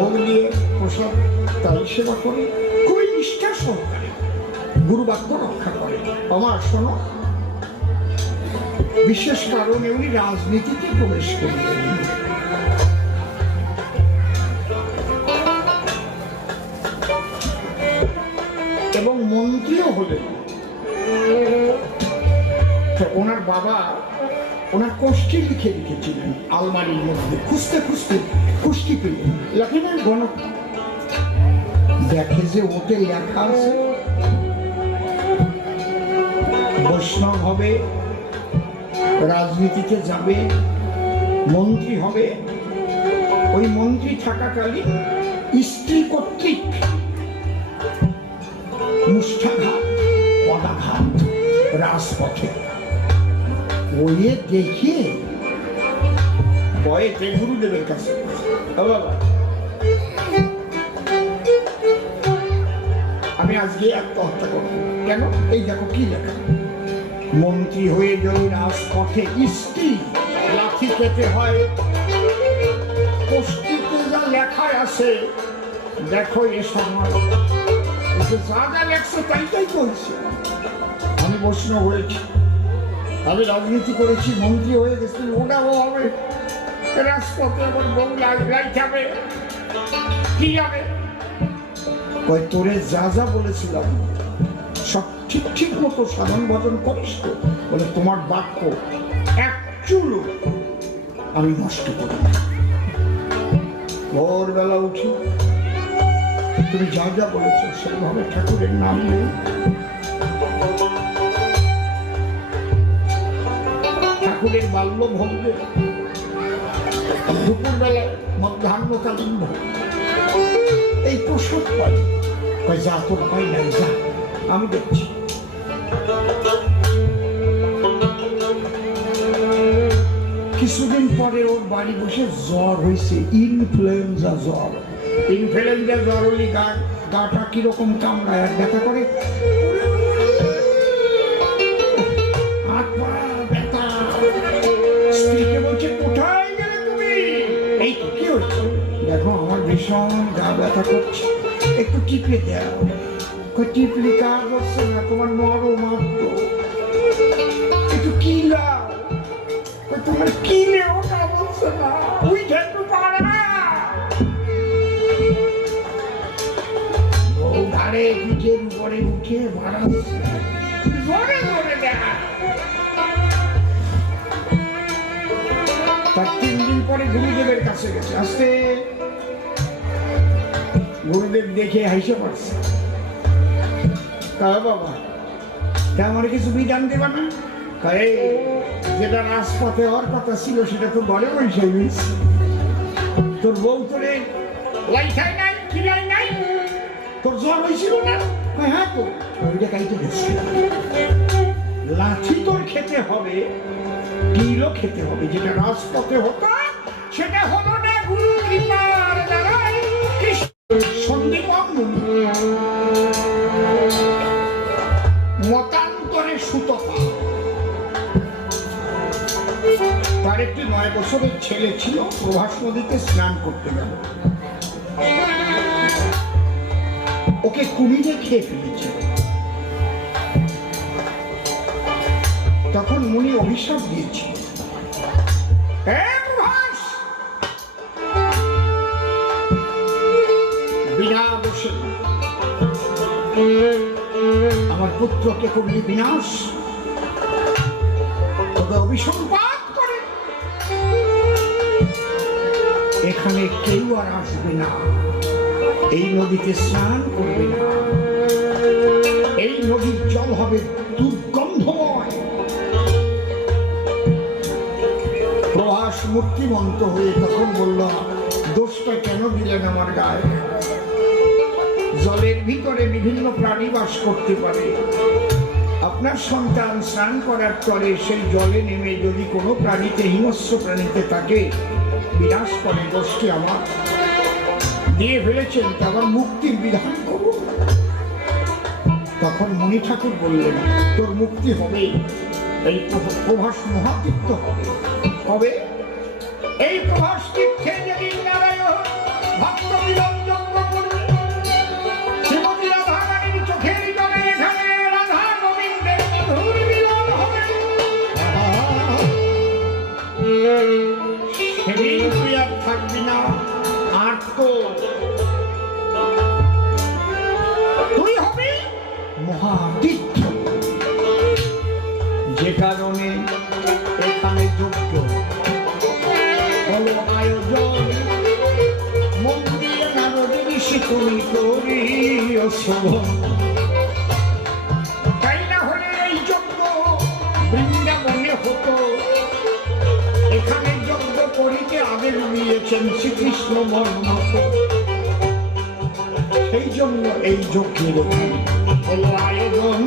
ভোগ দিয়ে প্রসাদ তাই সেবা করে, খুবই নিষ্ঠা সহকারে গুরু বাক্য রক্ষা করে। আমার শোনো, বিশেষ কারণে উনি রাজনীতিতে প্রবেশ করলেন। এবং মন্ত্রীও হলেন। ওনার বাবা ওনার কোষ্ঠী লিখে রেখেছিলেন আলমারির মধ্যে, খুঁজতে খুঁজতে কোষ্ঠী পেলেন, লেখেন গণক, দেখে যে ওতে লেখা আছে বৈষ্ণব হবে, রাজনীতিতে যাবে, মন্ত্রী হবে। ওই মন্ত্রী থাকাকালীন স্ত্রী কর্তৃক মুষ্ঠাঘাত, পদাঘাত রাজপথে। ওয়ে দেখে বয়েতে গুরুদেবের কাছে, বাবা আমি আজকে আত্মহত্যা করবো। কেন? এই দেখো কি লেখা, মন্ত্রী হয়ে যদি রাজপথে স্ত্রী লাঠি খেতে হয়, কোষ্ঠীতে যা লেখায় আছে দেখো এ সময় যা যা লেখছে তাই তাই চলছে। আমি বৈষ্ণব হয়েছি, আমি রাজনীতি করেছি, মন্ত্রী হয়ে গেছি, ওটাও হবে, রাজপথে আমার বউ লাই যাবে, কি যাবে? কয় তোরে যা যা বলেছিলাম সব ঠিক ঠিক মতো সাধন ভজন করিস তো? বলে তোমার বাক্য এক চুলো আমি নষ্ট করি। ভোরবেলা উঠি তুমি যা যা বলেছ সেভাবে ঠাকুরের নাম নেই, ঠাকুরের বাল্য ভোগে, দুপুর বেলায় মধ্যাহ্নকালীন ভোগ, এই প্রসাদ পাই। যা তোর পাই নাই, যা আমি দেখছি। কিছুদিন পরে ওর বাড়ি বসে জ্বর হয়েছে, ইনফ্লুয়েঞ্জা জ্বর। ইনফ্লুয়েঞ্জা জ্বর হলে গাটা কিরকম কামড়ায় আর ব্যথা করে, হাত পা ব্যথা। স্ত্রীকে বলছে কোথায় গেলে তুমি? এই কি হচ্ছে? দেখো আমার ভীষণ গা ব্যথা করছে, একটু টিপে দাও। টিপলি কাজ হচ্ছে না, তোমার নরম মাত্র, একটু কি লাও, তোমার কি নেও তা বলছে না, উঠে একটু পারে না। বউ ঘাড়ে পিঠের উপরে উঠে বাড়াচ্ছে, জোরে জোরে দেখা। তার 3 দিন পরে গুরুদেবের কাছে গেছে, আসতে গুরুদেব দেখে হাসে পারছে। বাবা আমার কিছু বিধান দেবা না? যেটা রাজপথে হওয়ার কথা ছিল সেটা তো ঘরে বসে গেছে। তোর বউ তোরে লাইখাই নাই, খিলাই নাই, তোর জ্বর হয়েছিল না? হ্যাঁ তো ওইটা খাইতে গেছে। লাঠি তোর খেতে হবে, কিলো খেতে হবে। যেটা রাজপথে হতো সেটা হলো না। গুরু কৃপার দ্বারাই সন্দীপন মতান্তরে সুতপা। তার একটি 9 বছরের ছেলে ছিল, প্রভাস নদীতে স্নান করতে গেল, ওকে কুমিরে খেয়ে ফেলেছিল। তখন মুনি অভিশাপ দিয়েছে, বিনা বসে আমার পুত্রকে করলি বিনাশ, তবে অভিসম্পাত করে এখানে কেউ আর আসবে না, এই নদীতে স্নান করবে না, এই নদীর জল হবে দুর্গন্ধময়। প্রভাস মূর্তিমন্ত হয়ে তখন বলল, দোষটা কেন দিলেন আমার গায়ে? জলের ভিতরে বিভিন্ন প্রাণী বাস করতে পারে, আপনার সন্তান স্নান করার পরে সেই জলে নেমে যদি কোনো প্রাণীতে, হিংস্র প্রাণীতে তাকে বিনাশ করে, দোষটি আমার। দিয়ে ফেলেছেন, তারপর মুক্তির বিধান করুন। তখন মুনি ঠাকুর বললেন, তোর মুক্তি হবে, এই প্রভাস মহাতীর্থ হবে। কবে? এই প্রভাস তীর্থে যদি নারায়ণ ভক্ত তুমি করিও শোভন। তাই না হলে এই যজ্ঞ বৃন্দাবনে হতো। এখানে যজ্ঞ করিতে আবির নিয়েছেন শ্রীকৃষ্ণ মন্মথ। সেই জন্য এই যজ্ঞের হলো আয়োজন।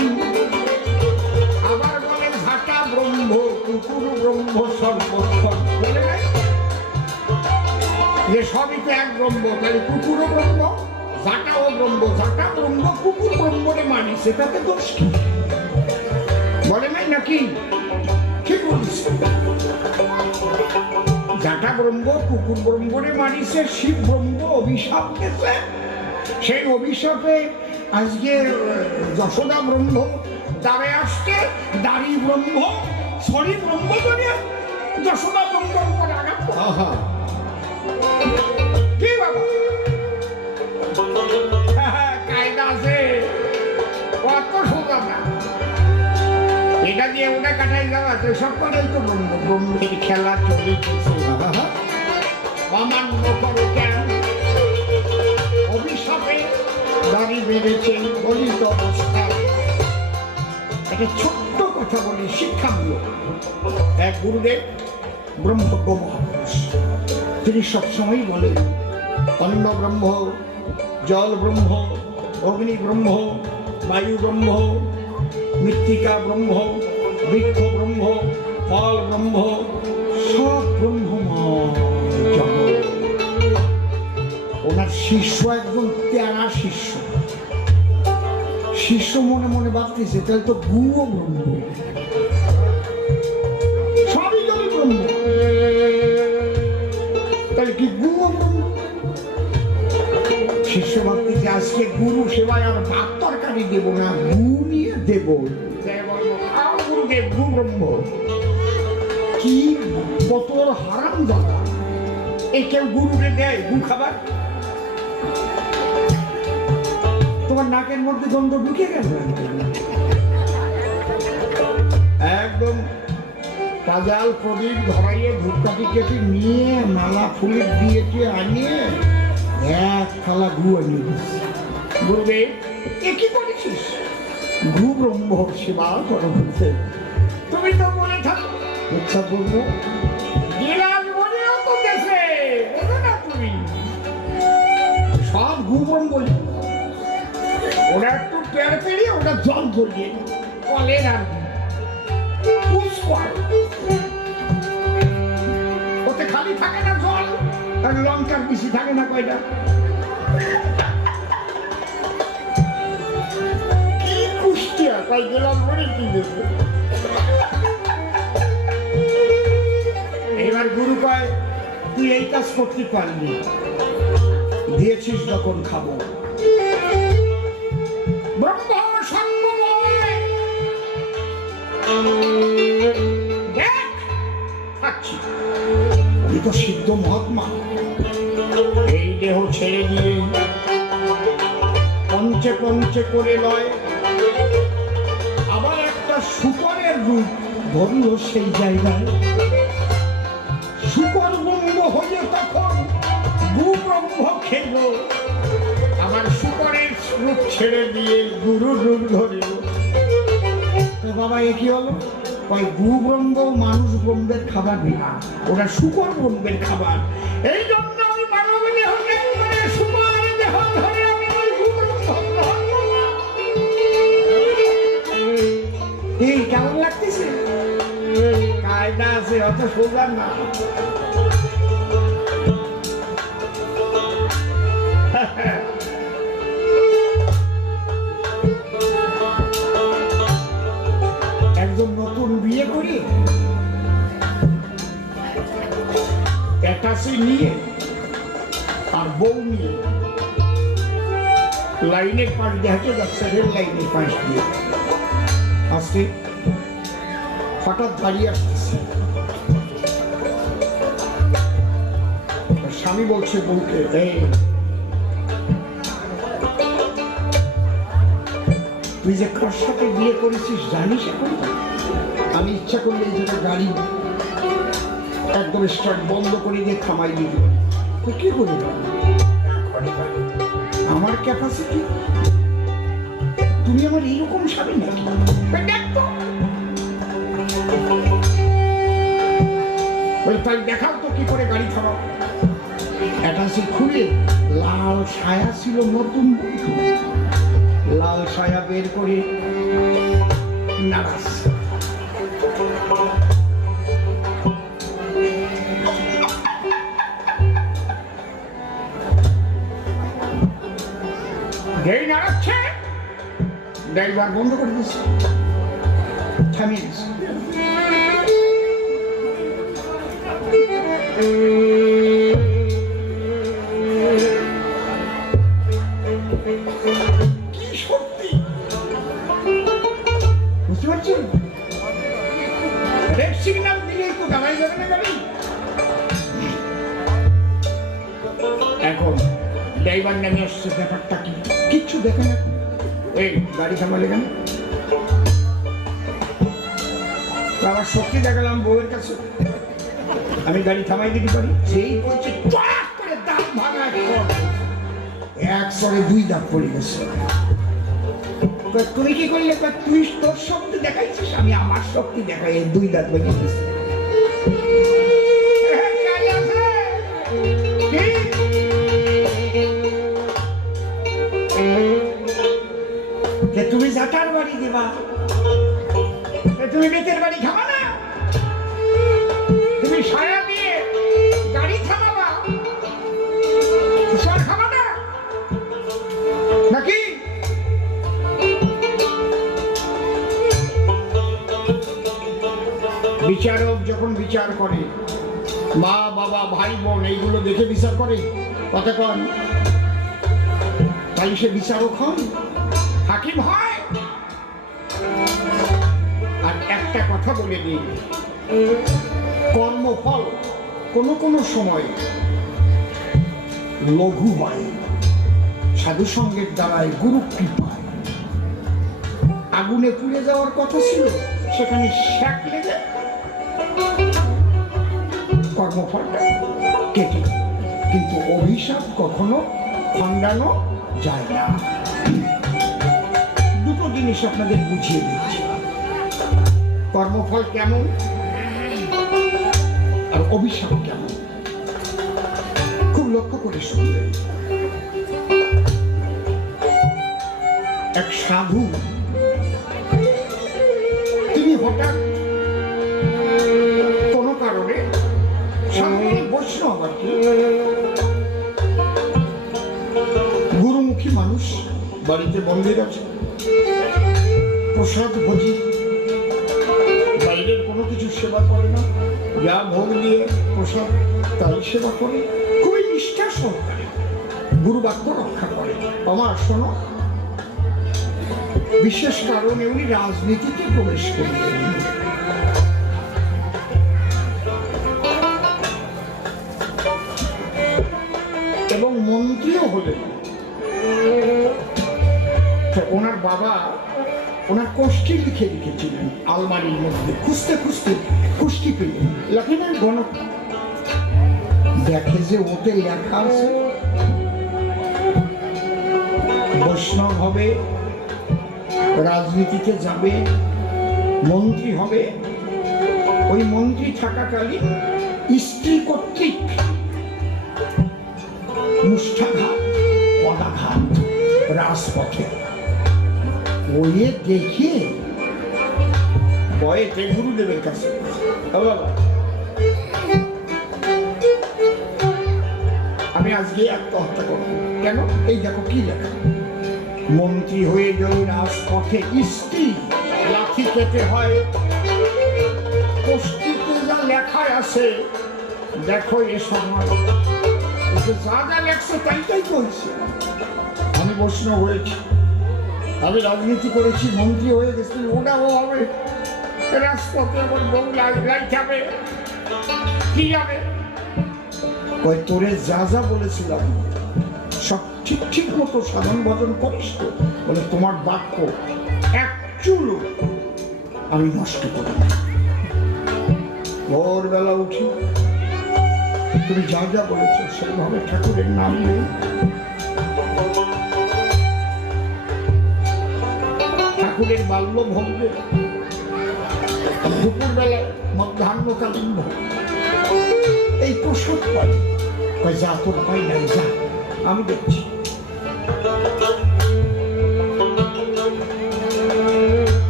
আবার বলে ঝাঁটা ব্রহ্ম, কুকুর ব্রহ্ম সর্বক্ষণ। বলে নাই যে সবই তো এক ব্রহ্ম, তাহলে কুকুরও ব্রহ্ম, ঝাঁটাও ব্রহ্ম। ঝাঁটা ব্রহ্ম, কুকুর ব্রহ্মরে মানি, সেটাতে দোষ কি? বলে নাই নাকি? ঠিক বলছে। ঝাঁটা ব্রহ্ম, কুকুর ব্রহ্মরে মানিছে, শিব ব্রহ্ম অভিশাপ দিয়েছে। সেই অভিশাপে আজকে যশোদা ব্রহ্ম দাঁড়ে আসছে, দাড়ি ব্রহ্ম, সরি ব্রহ্ম করে যশোদা ব্রহ্ম করে আঘাত। কি বাবা কায়দা আছে, কত সোজা না। এটা দিয়ে ওটা কাটাই যাওয়া তো সকলেই তো ব্রহ্ম। ব্রহ্মের খেলা চলেছে, অমান্য করো কেন? অভিশাপে দাড়ি বেড়েছে গলিত অবস্থায়। একটা ছোট্ট কথা বলি, শিক্ষামূলক। এক গুরুদেব ব্রহ্মজ্ঞ মহাপুরুষ, তিনি সবসময় বলেন অন্ন ব্রহ্ম, জল ব্রহ্ম, অগ্নি ব্রহ্ম, বায়ু ব্রহ্ম, মৃত্তিকা ব্রহ্ম, বৃক্ষ ব্রহ্ম, ফল ব্রহ্ম, সব ব্রহ্মময় জগৎ। ওনার শিষ্য একজন তেরা শিষ্য। শিষ্য মনে মনে ভাবতেছে তাহলে তো গুও ব্রহ্ম, সবই যদি ব্রহ্ম, তাহলে কি গুও ব্রহ্ম? শিষ্য ভাবতেছে আজকে গুরু সেবায় আর ভাত তরকারি দেবো না, গু নিয়ে দেব। গুরুদেব গু ব্রহ্ম। কি কত হারাম জানা! এই কেউ গুরুকে দেয় গু খাবার? তোমার নাকের মধ্যে দ্বন্দ্ব ঢুকে গেল। একদম কাজাল প্রদীপ ধরাইয়ে ধূপকাঠি কেটে নিয়ে মালা ফুলের দিয়েছে আনিয়ে এক থালা গু আনিয়ে দিচ্ছে। গুরুদেব এ কি করেছিস? গু ব্রহ্ম সেবা করো বলতে। তুমি তো মনে থাকো ইচ্ছা বলবো গেলাম মনেও তো দেশে বলো না তুমি সব গু ব্রহ্ম। ওরা একটু পেড়ে পেড়িয়ে ওটা জল ধরিয়ে কলের আর ওতে খালি থাকে না জল, আর লঙ্কার বেশি থাকে না কয়টা। কি কুষ্টিয়া তাই গেলাম বলে কি দেখবে। এবার গুরু কয় তুই এই কাজ করতে পারবি, দিয়েছিস যখন খাবো। ব্রহ্ম সঙ্গময় দেখ খাচ্ছি, আমি তো সিদ্ধ মহাত্মা। এই দেহ ছেড়ে দিয়ে পঞ্চে পঞ্চে করে লয়, আবার একটা শুকরের রূপ ধরল সেই জায়গায়। শুকর ব্রহ্ম হয়ে তখন গু ব্রহ্ম খেল, আমার শুকরের রূপ ছেড়ে দিয়ে গুরুর রূপ ধরিল। বাবা এ কি হলো? ওই গু ব্রহ্ম মানুষ ব্রহ্মের খাবার না, ওরা শুকর ব্রহ্মের খাবার। এই জন্য আমি মানব দেহ করে শুকর দেহ ধরে আমি ওই গু ব্রহ্ম গ্রহণ করলাম। এই কেমন লাগতেছে? কায়দা আছে, অত সোজা না। একজন নতুন বিয়ে করি অ্যাটাচি নিয়ে আর বউ নিয়ে লাইনের পাশ দিয়ে হেঁটে যাচ্ছে, রেল লাইনের পাশ দিয়ে। আজকে হঠাৎ দাঁড়িয়ে আসতেছে, স্বামী বলছে বউকে এই তুই যে কার সাথে বিয়ে করেছিস জানিস? এখন আমি ইচ্ছা করলে এই জায়গায় গাড়ি একদম স্টার্ট বন্ধ করে দিয়ে থামাই দিয়ে তুই কি করি ক্যাপাসিটি? তুমি আমার এইরকম স্বামী নাকি? তাই দেখাও তো কি করে গাড়ি থামাও। অ্যাটাচি খুলে লাল ছায়া ছিল, নতুন বন্ধু। লাল ছায়া বের করে নারাজ। গাড়ি নাড়াচ্ছে, ড্রাইভার বন্ধ করে দিচ্ছে, থামিয়ে দিচ্ছে। কি সত্যি বুঝতে পারছেন? রেড সিগন্যাল দিলেই তো দাঁড়াই যাবে না গাড়ি। এখন ড্রাইভার নামে আসছে, ব্যাপারটা কি কিচ্ছু দেখে না। এই গাড়ি থামালে কেন? আমার শক্তি দেখালাম বউয়ের কাছে, আমি গাড়ি থামাই দিতে পারি। যেই বলছে চট করে দাঁত ভাঙা, এক সরে দুই দাঁত পড়ে গেছে। তুমি কি করলে? তুই তোর শক্তি দেখাইছিস, আমি আমার শক্তি দেখাই, দুই দাঁত ভেঙে গেছে। তুমি জাটার বাড়ি দেবা, তুমি বেতের বাড়ি খাবা না, তুমি সারা দিয়ে গাড়ি থামাবা, খাবা না নাকি? বিচারক যখন বিচার করে, মা বাবা ভাই বোন এইগুলো দেখে বিচার করে, কতক্ষণ তাই সে বিচারক হন, হাকিম হয়। আর একটা কথা বলে দিই, কর্মফল কোনো সময় লঘু হয়, সাধু সঙ্গের দ্বারায় গুরু কৃপায়। আগুনে পুড়ে যাওয়ার কথা ছিল, সেখানে শ্যাক লেগে কর্মফলটা কেটে, কিন্তু অভিশাপ কখনো খণ্ডানো যায় না। দুটো জিনিস আপনাদের বুঝিয়ে দিচ্ছি, কর্মফল কেমন আর অভিশাপ কেমন, খুব লক্ষ্য করে শুনবেন। এক সাধু, তিনি হঠাৎ কোনো কারণে, সাধু বৈষ্ণব আর কি, গুরুমুখী মানুষ, বাড়িতে মন্দির আছে, প্রসাদ ভোজি, বাইরের কোনো কিছু সেবা করে না, যা ভোগ দিয়ে প্রসাদ তাই সেবা করে, খুবই নিষ্ঠা সহকারে গুরু বাক্য রক্ষা করে। আমার শোনো, বিশেষ কারণে উনি রাজনীতিতে প্রবেশ করলেন। এবং মন্ত্রীও হলেন। ওনার বাবা ওনার কোষ্ঠী লিখে রেখেছিলেন আলমারির মধ্যে, খুঁজতে খুঁজতে কোষ্ঠী পেলেন, লেখেন গণক, দেখে যে ওতে লেখা আছে বৈষ্ণব হবে, রাজনীতিতে যাবে, মন্ত্রী হবে। ওই মন্ত্রী থাকাকালীন স্ত্রী কর্তৃক মুষ্ঠাঘাত, পদাঘাত রাজপথে। ওয়ে দেখে বয়েতে গুরুদেবের কাছে, আমি আজকে আত্মহত্যা করব। কেন? এই দেখো কি লেখা, মন্ত্রী হয়ে গেল রাজপথে, স্ত্রী লাঠি খেতে হয়। কোষ্ঠীতে যা লেখায় আছে দেখো, এ সময় যা যা লেখছে তাই তাই বলছে। আমি বৈষ্ণব হয়েছি, আমি রাজনীতি করেছি, মন্ত্রী হয়ে গেছি, ওটাও হবে, রাজপথে আমার বউ লাইট যাবে, কি যাবে? ওই তোরে যা যা বলেছিলাম সব ঠিক ঠিক মতো সাধন ভজন করিস তো? বলে তোমার বাক্য এক চুলো আমি নষ্ট করি না। ভোরবেলা উঠি, তুমি যা যা বলেছ সেইভাবে ঠাকুরের নাম নিয়ে ঠাকুরের বাল্য ভোগে দুপুর বেলায় মধ্যাহ্নকালীন ভোগ এই প্রসাদ পাই। যা তোর পাই নাই, যা আমি দেখছি।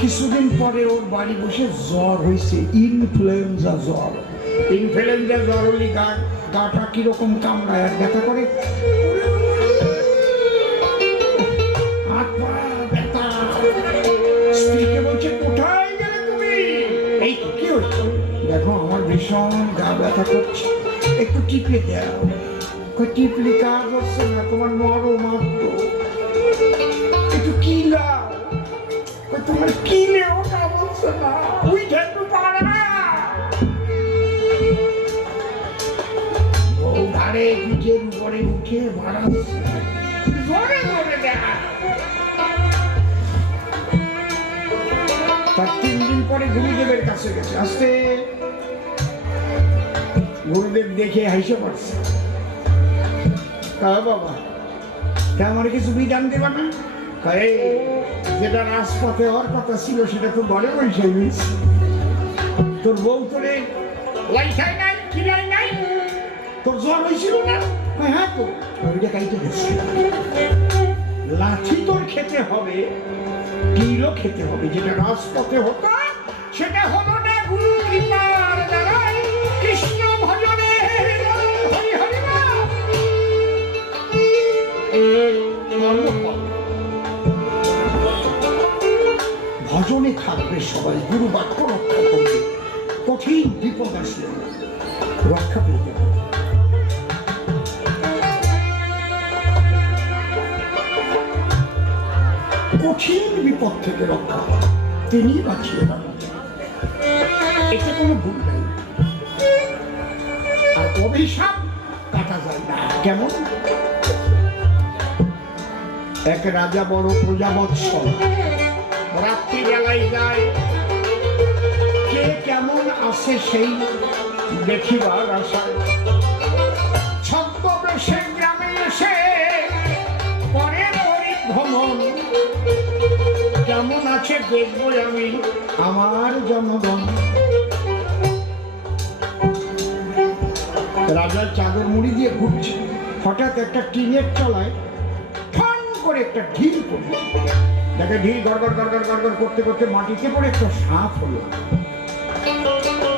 কিছুদিন পরে ওর বাড়ি বসে জ্বর হয়েছে, ইনফ্লুয়েঞ্জা জ্বর। ইনফ্লুয়েঞ্জা জ্বর হলে গাটা কিরকম কামড়ায় আর ব্যথা করে, হাত পা ব্যথা। স্ত্রীকে বলছে কোথায় গেলে তুমি? এই তো কি হচ্ছে? দেখো আমার ভীষণ গা ব্যথা করছে, একটু টিপে দাও। টিপলি কাজ হচ্ছে না, তোমার নরম মাত্র, একটু কি লাও, তোমার কি লেও তা বলছে না, উঠে একটু পারে না। ও ঘাড়ে পিঠের উপরে উঠে বাড়াচ্ছে, জোরে জোরে দেখা। তার 3 দিন পরে গুরুদেবের কাছে গেছে। আসতে গুরুদেব দেখে হাসে পড়ছে। বাবা তা আমার কিছু বিধান দেবা না? যেটা রাজপথে হওয়ার কথা ছিল সেটা তো ঘরে বসে গেছে। তোর বউ তোরে লাইখাই নাই, খিলাই নাই, তোর জ্বর হয়েছিল না? হ্যাঁ তো ওইটা খাইতে গেছে। লাঠি তোর খেতে হবে, টিলও খেতে হবে। যেটা রাজপথে হতো সেটা হলো না গুরু কৃপার দ্বারাই কৃষ্ণ ভজনে হরি হরি ভজনে থাকবে সবাই, গুরু বাক্য রক্ষা করবে। কঠিন বিপদ আসলে রক্ষা পেতে হবে। কঠিন বিপদ থেকে রক্ষা তিনি বাঁচিয়ে দেবেন, এতে কোনো ভুল নাই। আর অভিশাপ কাটা যায় না। কেমন? এক রাজা বড় প্রজাবৎসল রাত্রিবেলায় যায়, কে কেমন আছে সেই দেখিবার আশায় ছদ্মবেশে গ্রামে এসে করে পরিভ্রমণ। কেমন আছে দেখবো আমি আমার জনগণ। রাজার চাদর মুড়ি দিয়ে ঘুরছে, হঠাৎ একটা টিনের তলায় ঠান করে একটা ঢিল পড়ল। দেখে ঢিল গড়গড় গড়গড় গড়গড় করতে করতে মাটিতে পড়ে একটা সাপ হলো।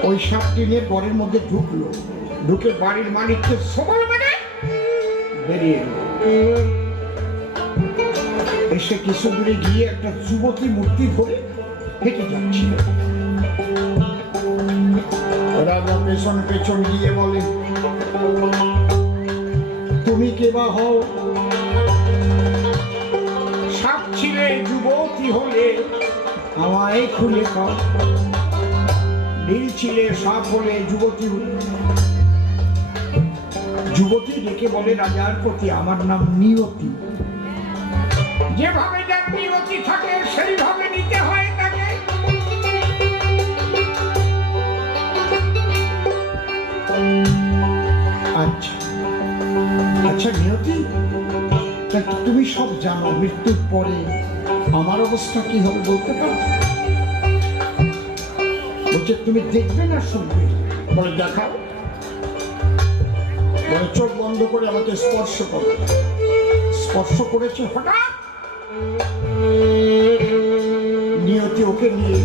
ওই সাপ টিনের ঘরের মধ্যে ঢুকলো, ঢুকে বাড়ির মালিককে সবল মেরে বেরিয়ে এলো। এসে কিছু দূরে গিয়ে একটা যুবতী মূর্তি ধরে হেঁটে যাচ্ছিল। রাজা পেছন পেছন গিয়ে বলে, তুমি কে বা হও? সাপ ছিলে যুবতী হলে আমায় খুলে কও। নীল ছিলে সাপ হলে যুবতী হলে। যুবতী ডেকে বলে রাজার প্রতি, আমার নাম নিয়তি। যেভাবে যার নিয়তি থাকে সেইভাবে নিতে হয় তাকে। আচ্ছা আচ্ছা নিয়তি, তুমি সব জানো, মৃত্যুর পরে আমার অবস্থা কি হবে বলতে পারো? বলছে তুমি দেখবে না শুনবে? বলে দেখাও। বলে চোখ বন্ধ করে আমাকে স্পর্শ করো। স্পর্শ করেছে, হঠাৎ নিয়তি ওকে নিয়ে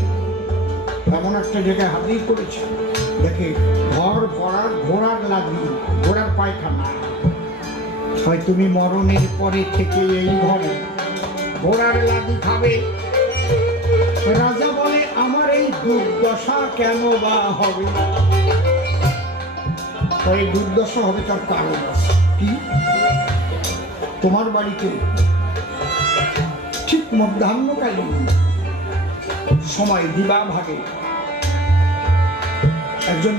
এমন একটা জায়গায় হাজির করেছে, দেখে ঘর ভরার ঘোড়ার লাগি, ঘোড়ার পায়খানা। হয় তুমি মরণের পরে থেকে এই ঘরে ঘোড়ার লাগি খাবে। রাজা বলে, আমার এই দুর্দশা কেন বা হবে? এই দুর্দশা হবে তার কারণ আছে। কি? তোমার বাড়িতে ঠিক মধ্যাহ্নকালীন সময় দিবা ভাগে একজন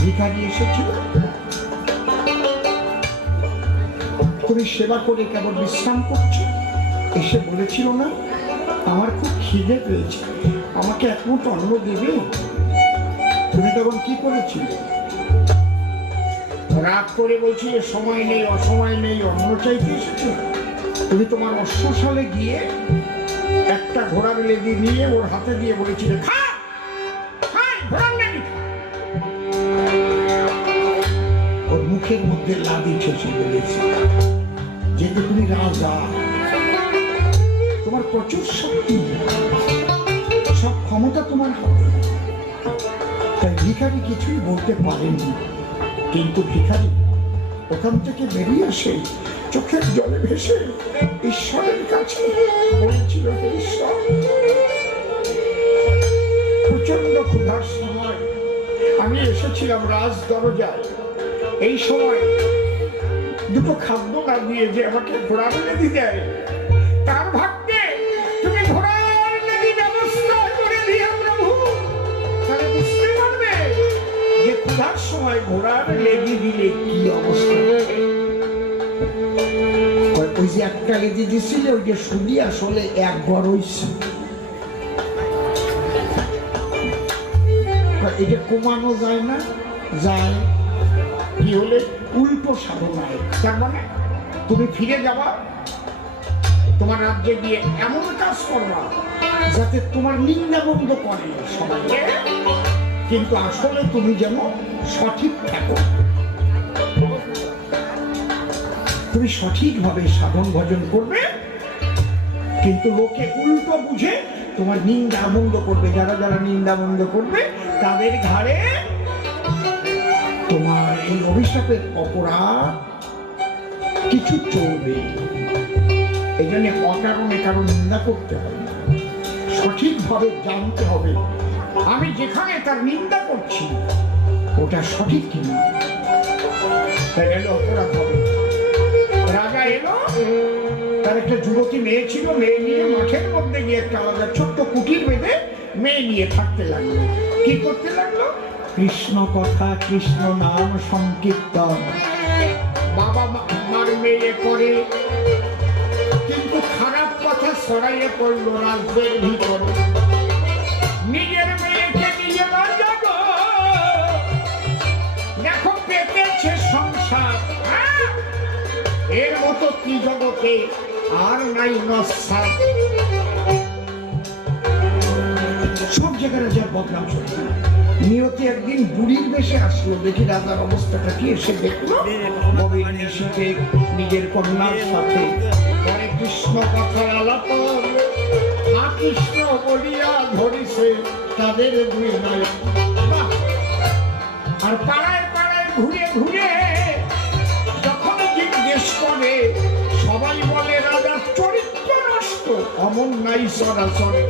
ভিখারি এসেছিল, তুমি সেবা করে কেবল বিশ্রাম করছো। এসে বলেছিল না, আমার খুব খিদে পেয়েছে, আমাকে এক মুঠ অন্ন দেবে? তুমি তখন কি করেছিলে? রাগ করে বলছি সময় নেই, অসময় নেই, অন্ন চাইতে এসেছো। তুমি তোমার অশ্বশালে গিয়ে এক একটা ঘোড়ার লেদি নিয়ে ওর হাতে দিয়ে বলেছিল, খা ঘোড়ার লেদি। ওর মুখের মধ্যে লাদি ঠেসে বলেছে, যেহেতু তুমি রাজা, তোমার প্রচুর শক্তি, সব ক্ষমতা তোমার হাতে, তাই ভিখারি কিছুই বলতে পারেনি। কিন্তু ভিখারি ওখান থেকে বেরিয়ে আসে চোখের জলে ভেসে ঈশ্বরের কাছে বলেছিল, হে ঈশ্বর, প্রচন্ড ক্ষুধার সময় আমি এসেছিলাম রাজ দরজায়, এই সময় দুটো খাদ্য না দিয়ে যে আমাকে ঘোড়ার লেদি দেয়, তার ভাগ্যে তুমি ঘোড়ার লেদি ব্যবস্থা করে দিও প্রভু। তাহলে বুঝতে পারবে যে ক্ষুধার সময় ঘোড়ার লেদি দিলে কি অবস্থা। ওই যে একটা লেদি দিছিল, ওই যে শুধু আসলে এক গড় হইছে, এটা কমানো যায় না, যায় কি হলে উল্টো সাধনায়। তার মানে তুমি ফিরে যাবা, তোমার রাজ্যে গিয়ে এমন কাজ করবা যাতে তোমার নিন্দা বন্ধ করে সবাইকে, কিন্তু আসলে তুমি যেন সঠিক থাকো, তুমি সঠিকভাবে সাধন ভজন করবে, কিন্তু লোকে উল্টো বুঝে তোমার নিন্দা বন্ধ করবে। যারা যারা নিন্দা বন্ধ করবে তাদের ঘাড়ে তোমার এই অভিশাপের অপরাধ কিছু চলবে। এই জন্য অকারণে কারো নিন্দা করতে হবে, সঠিকভাবে জানতে হবে আমি যেখানে তার নিন্দা করছি ওটা সঠিক কিনা, তাই গেলে অপরাধ হবে। রাজা এলো, তার একটা যুবতী মেয়ে ছিল, মেয়ে নিয়ে মাঠের মধ্যে গিয়ে একটা আলাদা ছোট্ট কুটির বেঁধে মেয়ে নিয়ে থাকতে লাগলো। কি করতে লাগলো? কৃষ্ণ কথা, কৃষ্ণ নাম সংকীর্তন। বাবা মার মেয়ে করে, কিন্তু খারাপ কথা ছড়াইয়ে পড়লো রাজ্যের ভিতরে। নিজের মেয়েকে নিজে লজ্জা গো, দেখো পেতেছে সংসার, এর মতো কি জগতে আর নাই নস্বাদ। সব জায়গায় রাজার বদনাম চলছে। নিয়তি একদিন বুড়ির বেশে আসলো, দেখি রাজার অবস্থাটা কি, এসে দেখলো নবীন নিশীথে নিজের কন্যার সাথে হরে কৃষ্ণ কথার আলাপন, কৃষ্ণ বলিয়া ধরিছে তাদের দুই নয়। আর পাড়ায় পাড়ায় ঘুরে ঘুরে যখন জিজ্ঞেস করে, সবাই বলে রাজার চরিত্র নষ্ট, অমন নাই সরাসরি।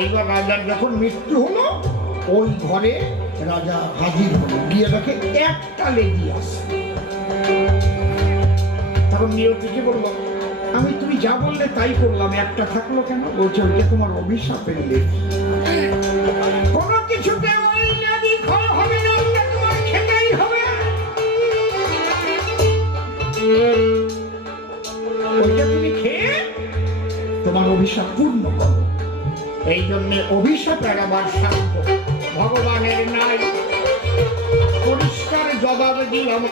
এইবার রাজার যখন মৃত্যু হলো, ওই ঘরে রাজা হাজির হলো, গিয়ে দেখে একটা লেডি আছে। তখন নিয়তিকে বললো, আমি তুমি যা বললে তাই করলাম, একটা থাকলো কেন? বলছে ওইটা তোমার অভিশাপের লেডি, কোনো কিছুতে ওই লেডি খাওয়া হবে না, তোমার খেতেই হবে। ওইটা তুমি খেয়ে তোমার অভিশাপ পূর্ণ করো। এই জন্যে অভিশাপ এড়াবার সাধ্য ভগবানের নাই। পরিষ্কার জবাব দিলাম।